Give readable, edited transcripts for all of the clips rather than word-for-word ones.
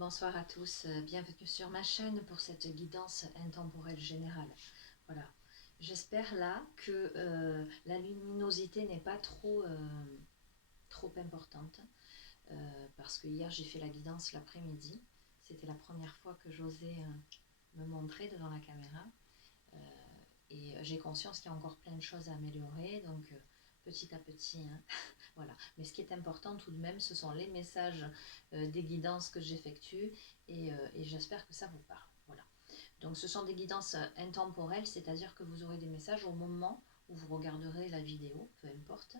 Bonsoir à tous, bienvenue sur ma chaîne pour cette guidance intemporelle générale. Voilà, j'espère là que la luminosité n'est pas trop importante, parce que hier j'ai fait la guidance l'après-midi. C'était la première fois que j'osais me montrer devant la caméra, et j'ai conscience qu'il y a encore plein de choses à améliorer, donc petit à petit, hein. Voilà. Mais ce qui est important tout de même, ce sont les messages des guidances que j'effectue, et j'espère que ça vous parle. Voilà. Donc ce sont des guidances intemporelles, c'est-à-dire que vous aurez des messages au moment où vous regarderez la vidéo, peu importe.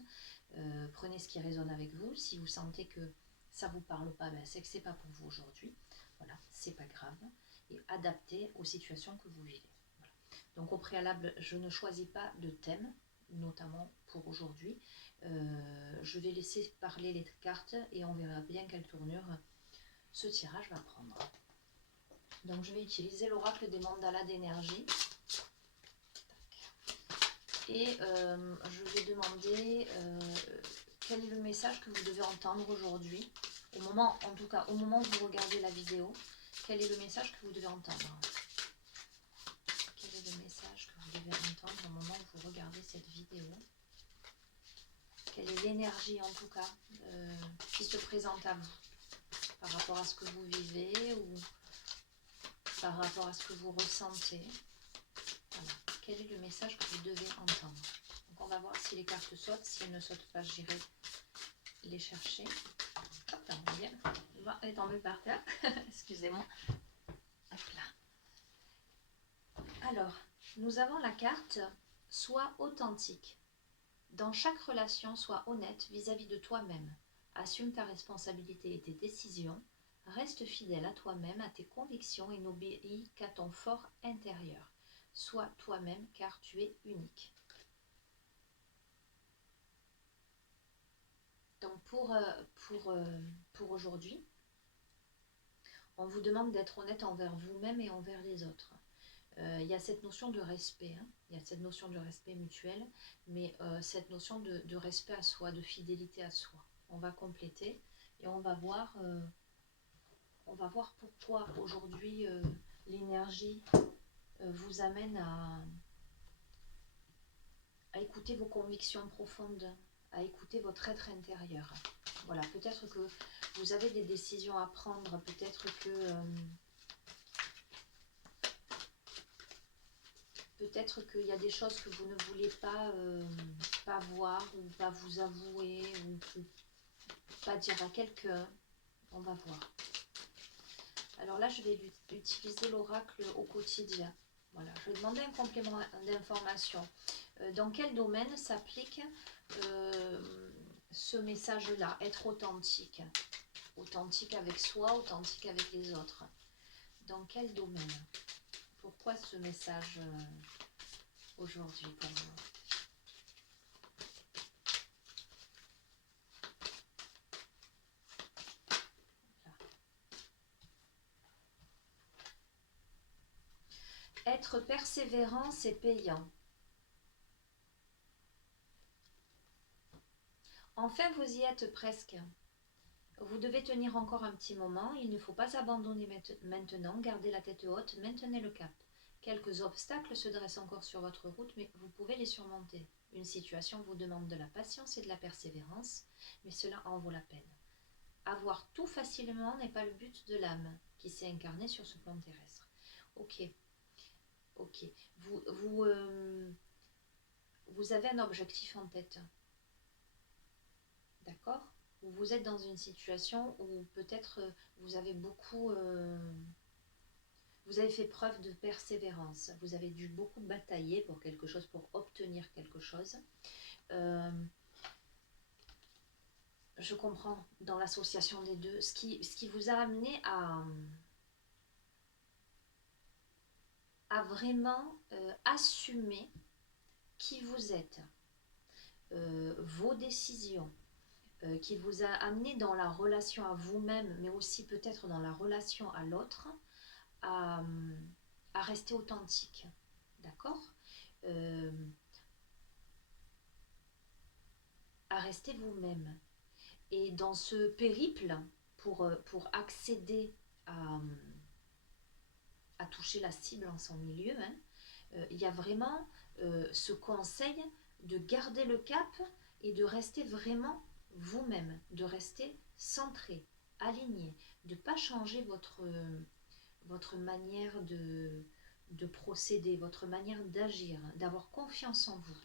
Prenez ce qui résonne avec vous. Si vous sentez que ça ne vous parle pas, ben, c'est que ce n'est pas pour vous aujourd'hui. Voilà, c'est pas grave. Et adaptez aux situations que vous vivez. Voilà. Donc au préalable, je ne choisis pas de thème, notamment pour aujourd'hui. Je vais laisser parler les cartes et on verra bien quelle tournure ce tirage va prendre. Donc je vais utiliser l'oracle des mandalas d'énergie. Et je vais demander quel est le message que vous devez entendre aujourd'hui, au moment, en tout cas au moment où vous regardez la vidéo, quel est le message que vous devez entendre. Quel est le message que vous devez entendre au moment où vous regardez cette vidéo? Quelle est l'énergie en tout cas qui se présente à vous par rapport à ce que vous vivez ou par rapport à ce que vous ressentez? Voilà. Quel est le message que vous devez entendre? Donc on va voir si les cartes sautent. Si elles ne sautent pas, j'irai les chercher. Hop là, on vient. Elle est tombée par terre. Excusez-moi. Hop là. Alors, nous avons la carte « Sois authentique ». Dans chaque relation, sois honnête vis-à-vis de toi-même. Assume ta responsabilité et tes décisions. Reste fidèle à toi-même, à tes convictions et n'obéis qu'à ton fort intérieur. Sois toi-même car tu es unique. Donc pour aujourd'hui, on vous demande d'être honnête envers vous-même et envers les autres. Il y a cette notion de respect, hein. Il y a cette notion de respect mutuel, mais cette notion de respect à soi, de fidélité à soi. On va compléter et on va voir pourquoi aujourd'hui l'énergie vous amène à écouter vos convictions profondes, à écouter votre être intérieur. Voilà, peut-être que vous avez des décisions à prendre, peut-être qu'il y a des choses que vous ne voulez pas voir ou pas vous avouer ou pas dire à quelqu'un. On va voir. Alors là, je vais utiliser l'oracle au quotidien. Voilà, je vais demander un complément d'information. Dans quel domaine s'applique ce message-là? Être authentique. Authentique avec soi, authentique avec les autres. Dans quel domaine? Pourquoi ce message aujourd'hui pour vous? Être persévérant, c'est payant. Enfin, vous y êtes presque. Vous devez tenir encore un petit moment. Il ne faut pas abandonner maintenant. Gardez la tête haute. Maintenez le cap. Quelques obstacles se dressent encore sur votre route, mais vous pouvez les surmonter. Une situation vous demande de la patience et de la persévérance, mais cela en vaut la peine. Avoir tout facilement n'est pas le but de l'âme qui s'est incarnée sur ce plan terrestre. Ok. Ok. Vous avez un objectif en tête. D'accord? Vous êtes dans une situation où peut-être vous avez vous avez fait preuve de persévérance. Vous avez dû beaucoup batailler pour quelque chose, pour obtenir quelque chose. Je comprends dans l'association des deux. Ce qui vous a amené à vraiment assumer qui vous êtes, vos décisions, qui vous a amené dans la relation à vous-même, mais aussi peut-être dans la relation à l'autre, à rester authentique. D'accord? À rester vous-même. Et dans ce périple, pour accéder à toucher la cible en son milieu, hein. Il y a vraiment ce conseil de garder le cap et de rester vraiment vous-même, de rester centré, aligné, de ne pas changer votre manière de procéder, votre manière d'agir, d'avoir confiance en vous.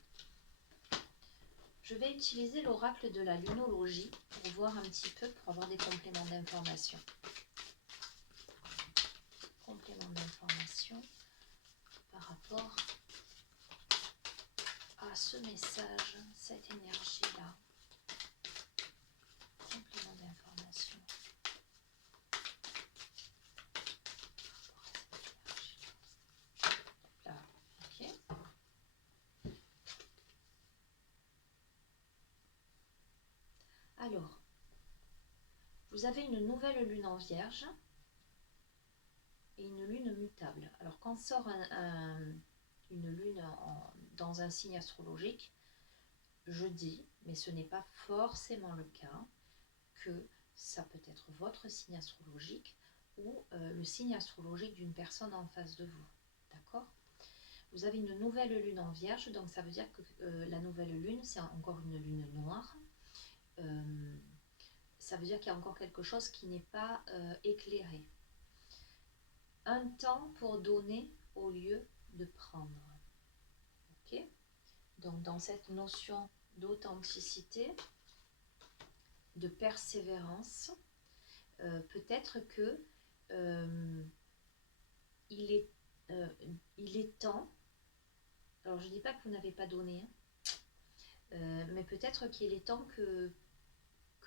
Je vais utiliser l'oracle de la lunologie pour voir un petit peu, pour avoir des compléments d'information. Compléments d'information par rapport à ce message, cette énergie-là. Complément d'information. Là, ok. Alors, vous avez une nouvelle lune en Vierge et une lune mutable. Alors, quand sort une lune dans un signe astrologique, je dis, mais ce n'est pas forcément le cas, que ça peut être votre signe astrologique ou le signe astrologique d'une personne en face de vous. D'accord ? Vous avez une nouvelle lune en Vierge, donc ça veut dire que la nouvelle lune, c'est encore une lune noire. Ça veut dire qu'il y a encore quelque chose qui n'est pas éclairé. Un temps pour donner au lieu de prendre. Ok ? Donc dans cette notion d'authenticité, de persévérance, peut-être que il est temps, alors je ne dis pas que vous n'avez pas donné, mais peut-être qu'il est temps que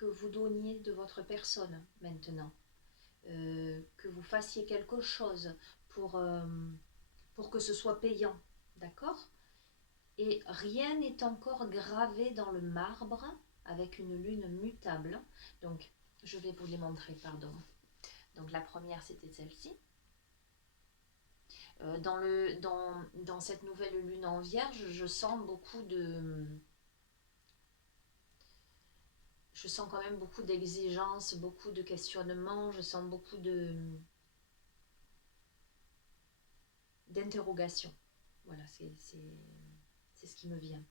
vous donniez de votre personne maintenant, que vous fassiez quelque chose pour que ce soit payant, d'accord ? Et rien n'est encore gravé dans le marbre avec une lune mutable. Donc, je vais vous les montrer, pardon. Donc, la première, c'était celle-ci. Dans cette nouvelle lune en Vierge, je sens beaucoup de... Je sens quand même beaucoup d'exigences, beaucoup de questionnements, je sens beaucoup d'interrogations. Voilà, c'est ce qui me vient.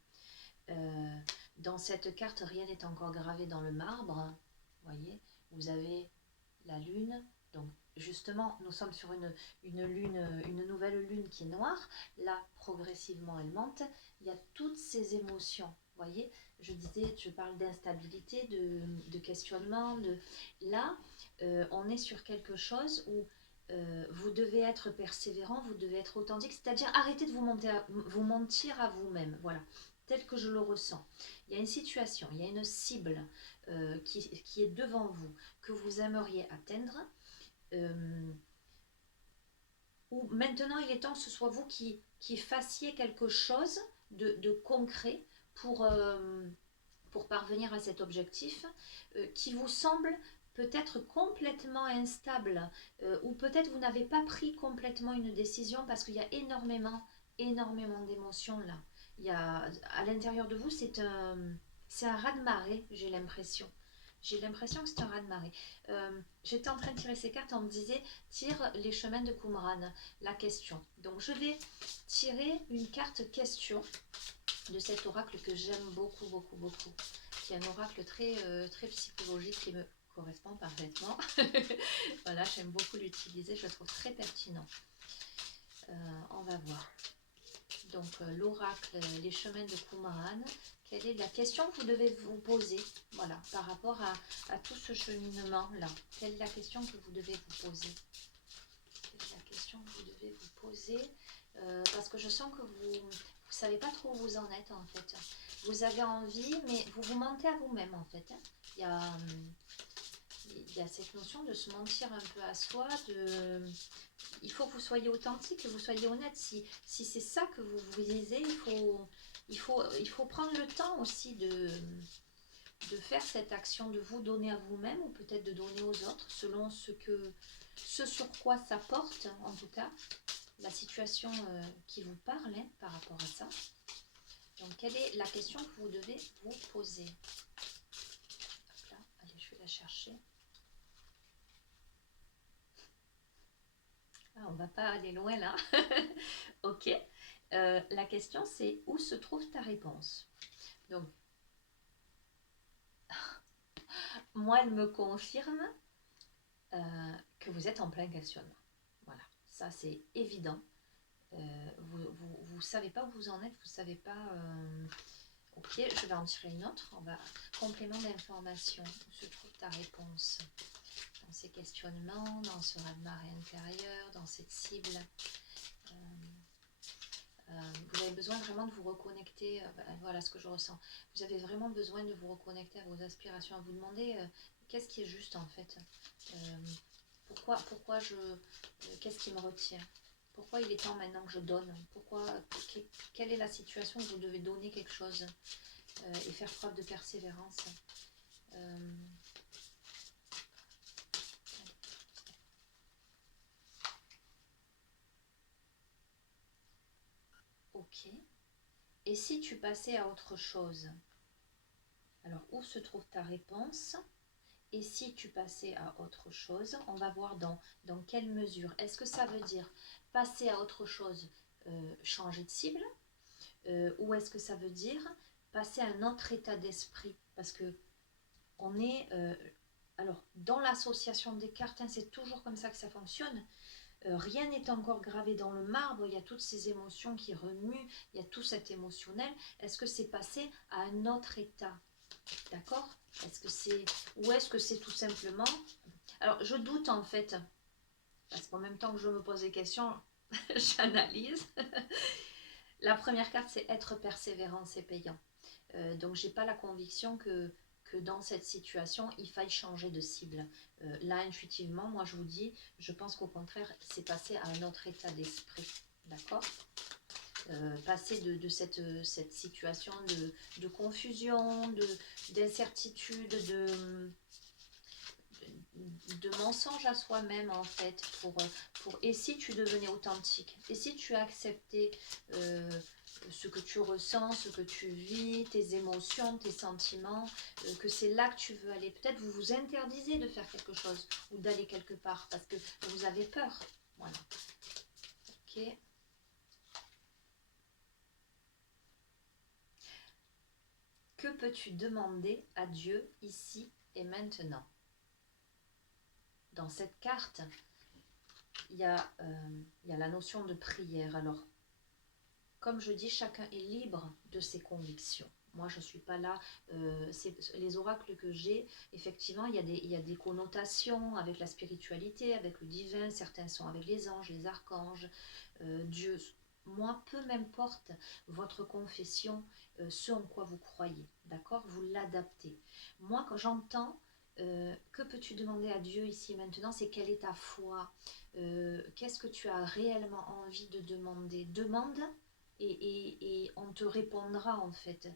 Dans cette carte, rien n'est encore gravé dans le marbre. Voyez, vous avez la lune. Donc justement, nous sommes sur une nouvelle lune qui est noire. Là, progressivement, elle monte. Il y a toutes ces émotions. Voyez, je parle d'instabilité, de questionnement. Là, on est sur quelque chose où vous devez être persévérant, vous devez être authentique, c'est-à-dire arrêtez de vous mentir à vous-même, voilà, tel que je le ressens. Il y a une situation, il y a une cible qui est devant vous, que vous aimeriez atteindre, où maintenant il est temps que ce soit vous qui fassiez quelque chose de concret pour parvenir à cet objectif, qui vous semble peut-être complètement instable, ou peut-être vous n'avez pas pris complètement une décision parce qu'il y a énormément d'émotions là. Il y a, à l'intérieur de vous, c'est un raz-de-marée, j'ai l'impression. J'ai l'impression que c'est un raz-de-marée. J'étais en train de tirer ces cartes, on me disait tire les chemins de Qumran, la question. Donc je vais tirer une carte question de cet oracle que j'aime beaucoup, qui est un oracle très psychologique qui me correspond parfaitement. Voilà, j'aime beaucoup l'utiliser, je le trouve très pertinent. On va voir. Donc l'oracle, les chemins de Qumran, quelle est la question que vous devez vous poser, voilà, par rapport à tout ce cheminement-là? Quelle est la question que vous devez vous poser? Quelle est la question que vous devez vous poser? Parce que je sens que vous ne savez pas trop où vous en êtes en fait. Vous avez envie, mais vous vous mentez à vous-même en fait. Il y a cette notion de se mentir un peu à soi, il faut que vous soyez authentique, que vous soyez honnête. Si c'est ça que vous visez, il faut prendre le temps aussi de faire cette action, de vous donner à vous-même ou peut-être de donner aux autres selon ce sur quoi ça porte, en tout cas, la situation qui vous parle par rapport à ça. Donc, quelle est la question que vous devez vous poser? Hop là, allez, je vais la chercher. on va pas aller loin là. Ok. La question c'est où se trouve ta réponse? Donc, moi, elle me confirme que vous êtes en plein questionnement. Voilà, ça c'est évident. Vous savez pas où vous en êtes, vous savez pas... Ok, je vais en tirer une autre. On va complément d'information. Où se trouve ta réponse? Dans ces questionnements, dans ce raz-de-marée intérieur, dans cette cible. Vous avez besoin vraiment de vous reconnecter. Voilà ce que je ressens. Vous avez vraiment besoin de vous reconnecter à vos aspirations, à vous demander qu'est-ce qui est juste en fait. Pourquoi qu'est-ce qui me retient? Pourquoi il est temps maintenant que je donne? Quelle est la situation où vous devez donner quelque chose et faire preuve de persévérance? Ok. Et si tu passais à autre chose? Alors, où se trouve ta réponse? Et si tu passais à autre chose, on va voir dans quelle mesure. Est-ce que ça veut dire passer à autre chose, changer de cible, ou est-ce que ça veut dire passer à un autre état d'esprit? Parce que on est... alors, dans l'association des cartes, hein, c'est toujours comme ça que ça fonctionne. Rien n'est encore gravé dans le marbre, il y a toutes ces émotions qui remuent, il y a tout cet émotionnel. Est-ce que c'est passé à un autre état? D'accord? Est-ce que c'est... Ou est-ce que c'est tout simplement... Alors, je doute en fait, parce qu'en même temps que je me pose des questions, j'analyse. La première carte, c'est être persévérant, c'est payant. Donc, j'ai pas la conviction que dans cette situation, il faille changer de cible. Là, intuitivement, moi, je vous dis, je pense qu'au contraire, c'est passer à un autre état d'esprit. D'accord? Passer de cette situation de confusion, d'incertitude, de mensonge à soi-même en fait, et si tu devenais authentique, et si tu acceptais ce que tu ressens, ce que tu vis, tes émotions, tes sentiments, que c'est là que tu veux aller. Peut-être vous vous interdisez de faire quelque chose ou d'aller quelque part parce que vous avez peur. Voilà. Ok. Que peux-tu demander à Dieu ici et maintenant? Dans cette carte, il y a la notion de prière. Alors, comme je dis, chacun est libre de ses convictions. Moi, je ne suis pas là. Les oracles que j'ai, effectivement, il y a des connotations avec la spiritualité, avec le divin. Certains sont avec les anges, les archanges, Dieu. Moi, peu m'importe votre confession, ce en quoi vous croyez. D'accord? Vous l'adaptez. Moi, quand j'entends que peux-tu demander à Dieu ici maintenant, c'est quelle est ta foi, qu'est-ce que tu as réellement envie de demander. Demande et on te répondra en fait.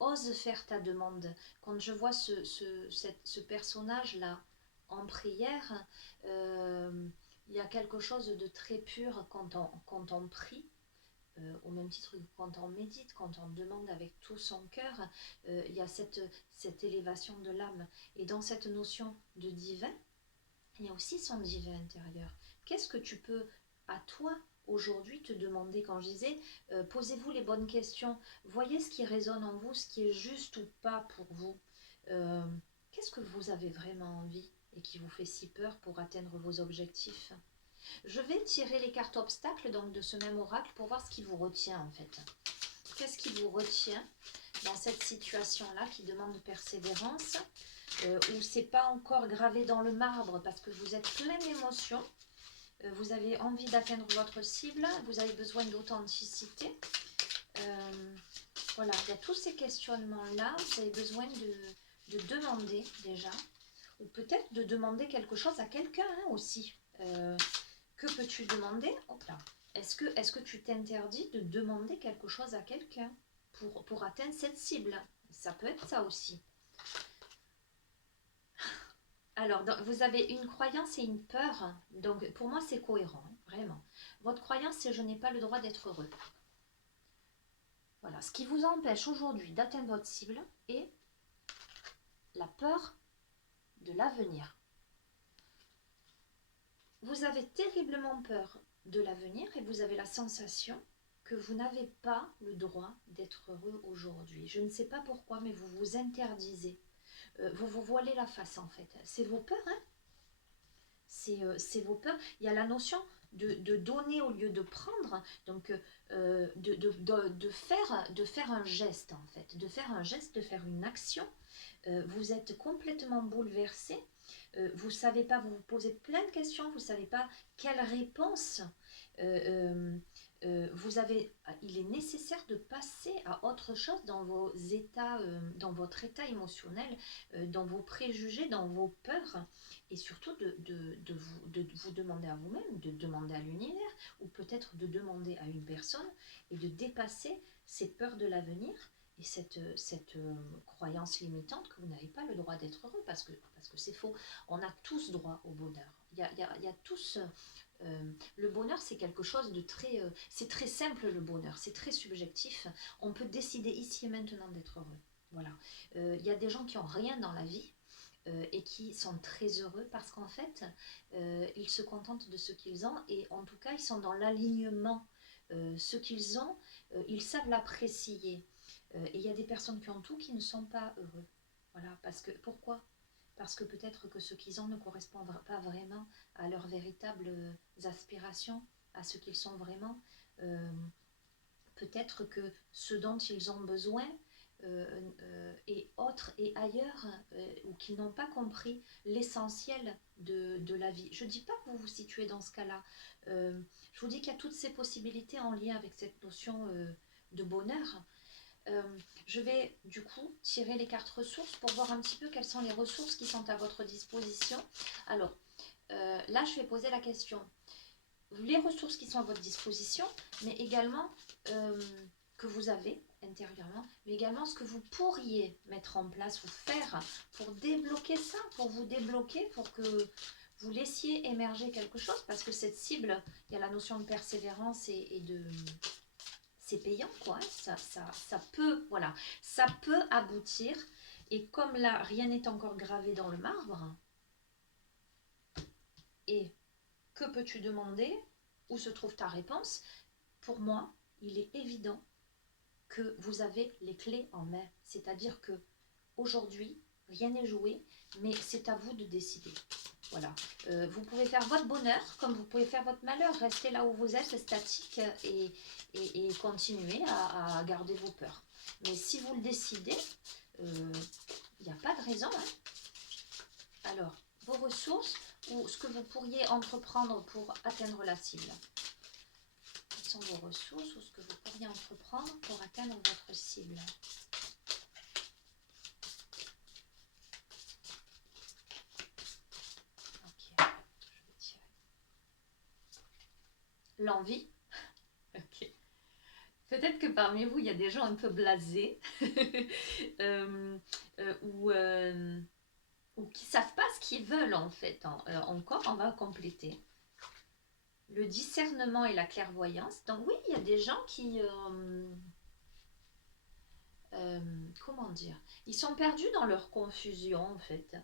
Ose faire ta demande. Quand je vois ce personnage-là en prière, il y a quelque chose de très pur quand on prie. Au même titre que quand on médite, quand on demande avec tout son cœur, il y a cette élévation de l'âme. Et dans cette notion de divin, il y a aussi son divin intérieur. Qu'est-ce que tu peux, à toi, aujourd'hui, te demander? Quand je disais, posez-vous les bonnes questions, voyez ce qui résonne en vous, ce qui est juste ou pas pour vous. Qu'est-ce que vous avez vraiment envie et qui vous fait si peur pour atteindre vos objectifs? Je vais tirer les cartes obstacles donc de ce même oracle pour voir ce qui vous retient en fait. Qu'est-ce qui vous retient dans cette situation-là qui demande persévérance, où c'est pas encore gravé dans le marbre parce que vous êtes plein d'émotions, vous avez envie d'atteindre votre cible, vous avez besoin d'authenticité. Voilà, il y a tous ces questionnements-là, vous avez besoin de demander déjà, ou peut-être de demander quelque chose à quelqu'un aussi. Que peux-tu demander? Hop là. Est-ce que tu t'interdis de demander quelque chose à quelqu'un pour atteindre cette cible? Ça peut être ça aussi. Alors, vous avez une croyance et une peur. Donc, pour moi, c'est cohérent, hein, vraiment. Votre croyance, c'est « je n'ai pas le droit d'être heureux ». Voilà, ce qui vous empêche aujourd'hui d'atteindre votre cible est la peur de l'avenir. vous avez terriblement peur de l'avenir et vous avez la sensation que vous n'avez pas le droit d'être heureux aujourd'hui. Je ne sais pas pourquoi, mais vous vous interdisez. Vous vous voilez la face en fait. C'est vos peurs, hein? C'est vos peurs. Il y a la notion de donner au lieu de prendre, donc de faire un geste en fait, de faire un geste, de faire une action. Vous êtes complètement bouleversé, vous ne savez pas, vous vous posez plein de questions, vous ne savez pas quelle réponse vous avez. Il est nécessaire de passer à autre chose dans vos états, dans votre état émotionnel, dans vos préjugés, dans vos peurs, et surtout de vous demander à vous-même, de demander à l'univers, ou peut-être de demander à une personne, et de dépasser ces peurs de l'avenir et cette croyance limitante que vous n'avez pas le droit d'être heureux, parce que c'est faux. On a tous droit au bonheur. Il y a tous... le bonheur, c'est quelque chose de très... c'est très simple, le bonheur. C'est très subjectif. On peut décider ici et maintenant d'être heureux. Voilà. Il y a des gens qui n'ont rien dans la vie et qui sont très heureux parce qu'en fait, ils se contentent de ce qu'ils ont et en tout cas, ils sont dans l'alignement. Ce qu'ils ont, ils savent l'apprécier. Et il y a des personnes qui ont tout qui ne sont pas heureux. Voilà, parce que pourquoi? Parce que peut-être que ce qu'ils ont ne correspond pas vraiment à leurs véritables aspirations, à ce qu'ils sont vraiment. Peut-être que ce dont ils ont besoin est autre et ailleurs, ou qu'ils n'ont pas compris l'essentiel de la vie. Je ne dis pas que vous vous situez dans ce cas-là. Je vous dis qu'il y a toutes ces possibilités en lien avec cette notion de bonheur. Je vais du coup tirer les cartes ressources pour voir un petit peu quelles sont les ressources qui sont à votre disposition. Alors, là je vais poser la question. Les ressources qui sont à votre disposition, mais également que vous avez intérieurement, mais également ce que vous pourriez mettre en place ou faire pour débloquer ça, pour vous débloquer, pour que vous laissiez émerger quelque chose, parce que cette cible, il y a la notion de persévérance et de... c'est payant quoi, hein. Ça peut, voilà, ça peut aboutir, et comme là, rien n'est encore gravé dans le marbre, et que peux-tu demander? Où se trouve ta réponse? Pour moi, il est évident que vous avez les clés en main. C'est-à-dire que aujourd'hui, rien n'est joué, mais c'est à vous de décider. Voilà. Vous pouvez faire votre bonheur comme vous pouvez faire votre malheur. Restez là où vous êtes, statique, et continuez à garder vos peurs. Mais si vous le décidez, il n'y a pas de raison. Hein. Alors, vos ressources ou ce que vous pourriez entreprendre pour atteindre la cible. Quelles sont vos ressources ou ce que vous pourriez entreprendre pour atteindre votre cible? Ok, je vais tirer. L'envie. Ok. Peut-être que parmi vous, il y a des gens un peu blasés ou qui ne savent pas ce qu'ils veulent en fait. Encore, on va compléter. Le discernement et la clairvoyance. Donc oui, il y a des gens qui... comment dire? Ils sont perdus dans leur confusion en fait.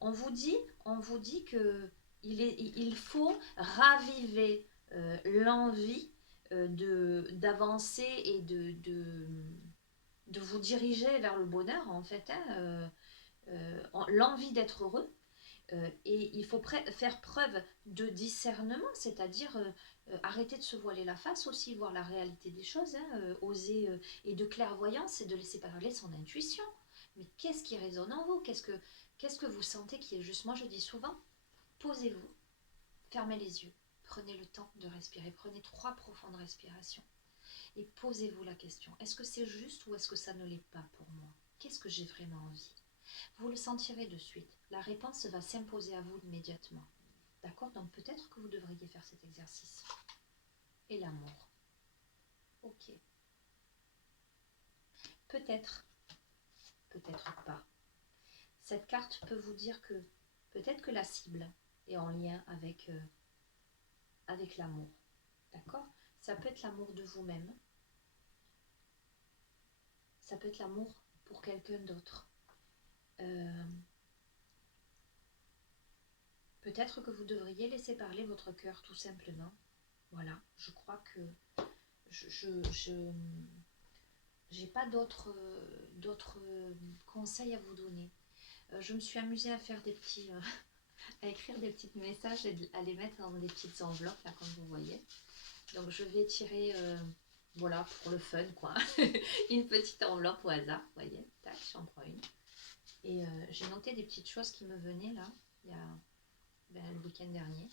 On vous dit que il faut raviver l'envie d'avancer et de vous diriger vers le bonheur en fait. Hein, l'envie d'être heureux. Et il faut faire preuve de discernement, c'est-à-dire arrêter de se voiler la face aussi, voir la réalité des choses, hein, oser, et de clairvoyance, et de laisser parler son intuition. Mais qu'est-ce qui résonne en vous? Qu'est-ce que vous sentez qui est juste? Moi je dis souvent, posez-vous, fermez les yeux, prenez le temps de respirer, prenez 3 profondes respirations et posez-vous la question, est-ce que c'est juste ou est-ce que ça ne l'est pas pour moi? Qu'est-ce que j'ai vraiment envie? Vous le sentirez de suite. La réponse va s'imposer à vous immédiatement. D'accord? Donc peut-être que vous devriez faire cet exercice. Et l'amour. Ok. Peut-être, peut-être pas. Cette carte peut vous dire que peut-être que la cible est en lien avec l'amour. D'accord? Ça peut être l'amour de vous-même. Ça peut être l'amour pour quelqu'un d'autre. Peut-être que vous devriez laisser parler votre cœur tout simplement. Voilà, je crois que j'ai pas d'autres conseils à vous donner. Je me suis amusée à faire des petits, à écrire des petits messages et à les mettre dans des petites enveloppes, là, comme vous voyez. Donc je vais tirer, voilà, pour le fun, quoi, une petite enveloppe au hasard, vous voyez. Tac, j'en prends une. Et j'ai noté des petites choses qui me venaient, là, il y a le week-end dernier.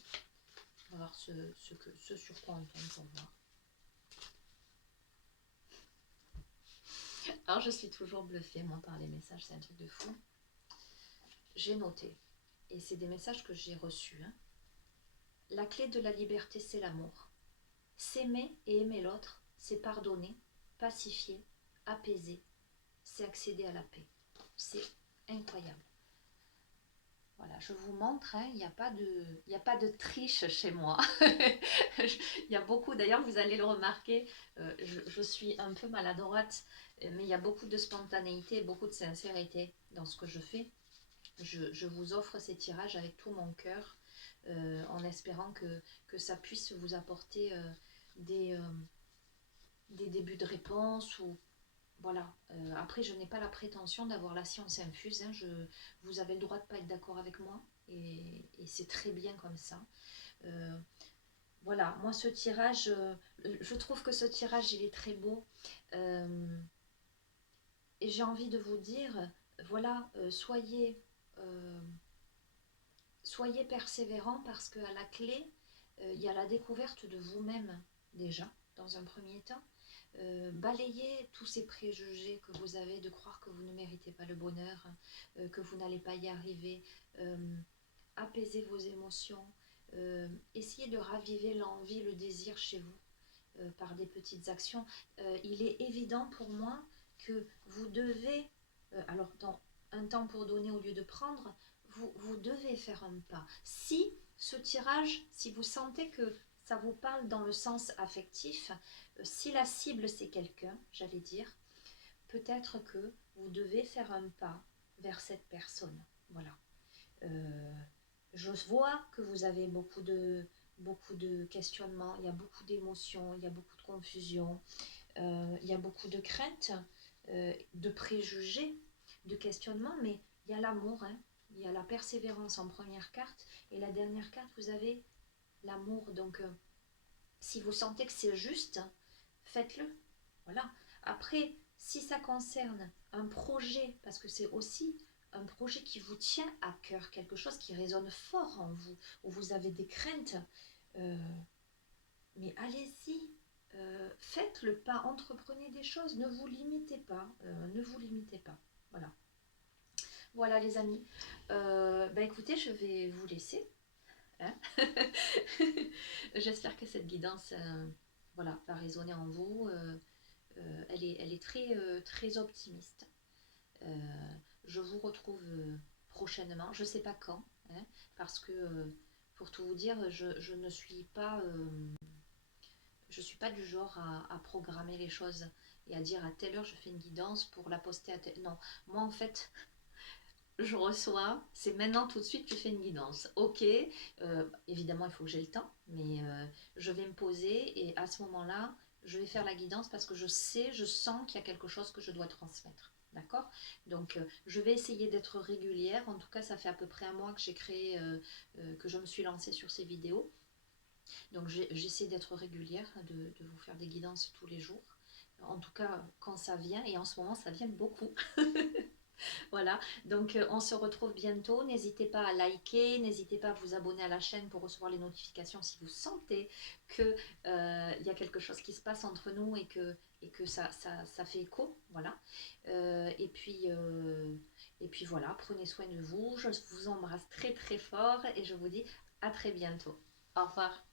On va voir ce sur quoi on tombe pour voir. Alors je suis toujours bluffée, moi, par les messages, c'est un truc de fou. J'ai noté, et c'est des messages que j'ai reçus, hein. La clé de la liberté, c'est l'amour. S'aimer et aimer l'autre, c'est pardonner, pacifier, apaiser, c'est accéder à la paix. C'est incroyable. Voilà, je vous montre, hein, il n'y a pas de triche chez moi. Il y a beaucoup, d'ailleurs vous allez le remarquer, je suis un peu maladroite, mais il y a beaucoup de spontanéité, beaucoup de sincérité dans ce que je fais. Je vous offre ces tirages avec tout mon cœur, en espérant que ça puisse vous apporter des débuts de réponse ou voilà. Après, je n'ai pas la prétention d'avoir la science infuse, hein. Vous avez le droit de ne pas être d'accord avec moi et c'est très bien comme ça. Voilà, moi ce tirage, je trouve que ce tirage il est très beau, et j'ai envie de vous dire, voilà, soyez persévérants parce qu'à la clé, il y a la découverte de vous-même déjà, dans un premier temps. Balayez tous ces préjugés que vous avez de croire que vous ne méritez pas le bonheur, que vous n'allez pas y arriver. Apaisez vos émotions. Essayez de raviver l'envie, le désir chez vous par des petites actions. Il est évident pour moi que vous devez, alors dans un temps pour donner au lieu de prendre, vous devez faire un pas. Si ce tirage, si vous sentez que ça vous parle dans le sens affectif, si la cible c'est quelqu'un, j'allais dire, peut-être que vous devez faire un pas vers cette personne. Voilà. Je vois que vous avez beaucoup de questionnements, il y a beaucoup d'émotions, il y a beaucoup de confusion, il y a beaucoup de craintes, de préjugés, de questionnements, mais il y a l'amour, hein, il y a la persévérance en première carte, et la dernière carte, vous avez l'amour. Donc, si vous sentez que c'est juste, faites-le. Voilà. Après, si ça concerne un projet, parce que c'est aussi un projet qui vous tient à cœur, quelque chose qui résonne fort en vous, où vous avez des craintes, mais allez-y, faites le pas, entreprenez des choses, ne vous limitez pas, ne vous limitez pas. Voilà. Voilà les amis. Bah écoutez, je vais vous laisser. Hein. J'espère que cette guidance voilà, va résonner en vous. Elle est très optimiste. Je vous retrouve prochainement, je ne sais pas quand, hein, parce que pour tout vous dire, je ne suis pas, je suis pas du genre à programmer les choses et à dire à telle heure je fais une guidance pour la poster à telle... Non, moi en fait, je reçois, c'est maintenant tout de suite tu fais une guidance. Ok, évidemment il faut que j'ai le temps, mais je vais me poser et à ce moment-là, je vais faire la guidance parce que je sais, je sens qu'il y a quelque chose que je dois transmettre. D'accord. Donc je vais essayer d'être régulière. En tout cas, ça fait à peu près un mois que j'ai créé, que je me suis lancée sur ces vidéos. Donc j'essaie d'être régulière, de vous faire des guidances tous les jours. En tout cas, quand ça vient, et en ce moment, ça vient beaucoup. Voilà, donc on se retrouve bientôt. N'hésitez pas à liker, n'hésitez pas à vous abonner à la chaîne pour recevoir les notifications si vous sentez qu'il y a quelque chose qui se passe entre nous et que ça fait écho. Voilà. Et puis voilà, prenez soin de vous. Je vous embrasse très très fort et je vous dis à très bientôt. Au revoir.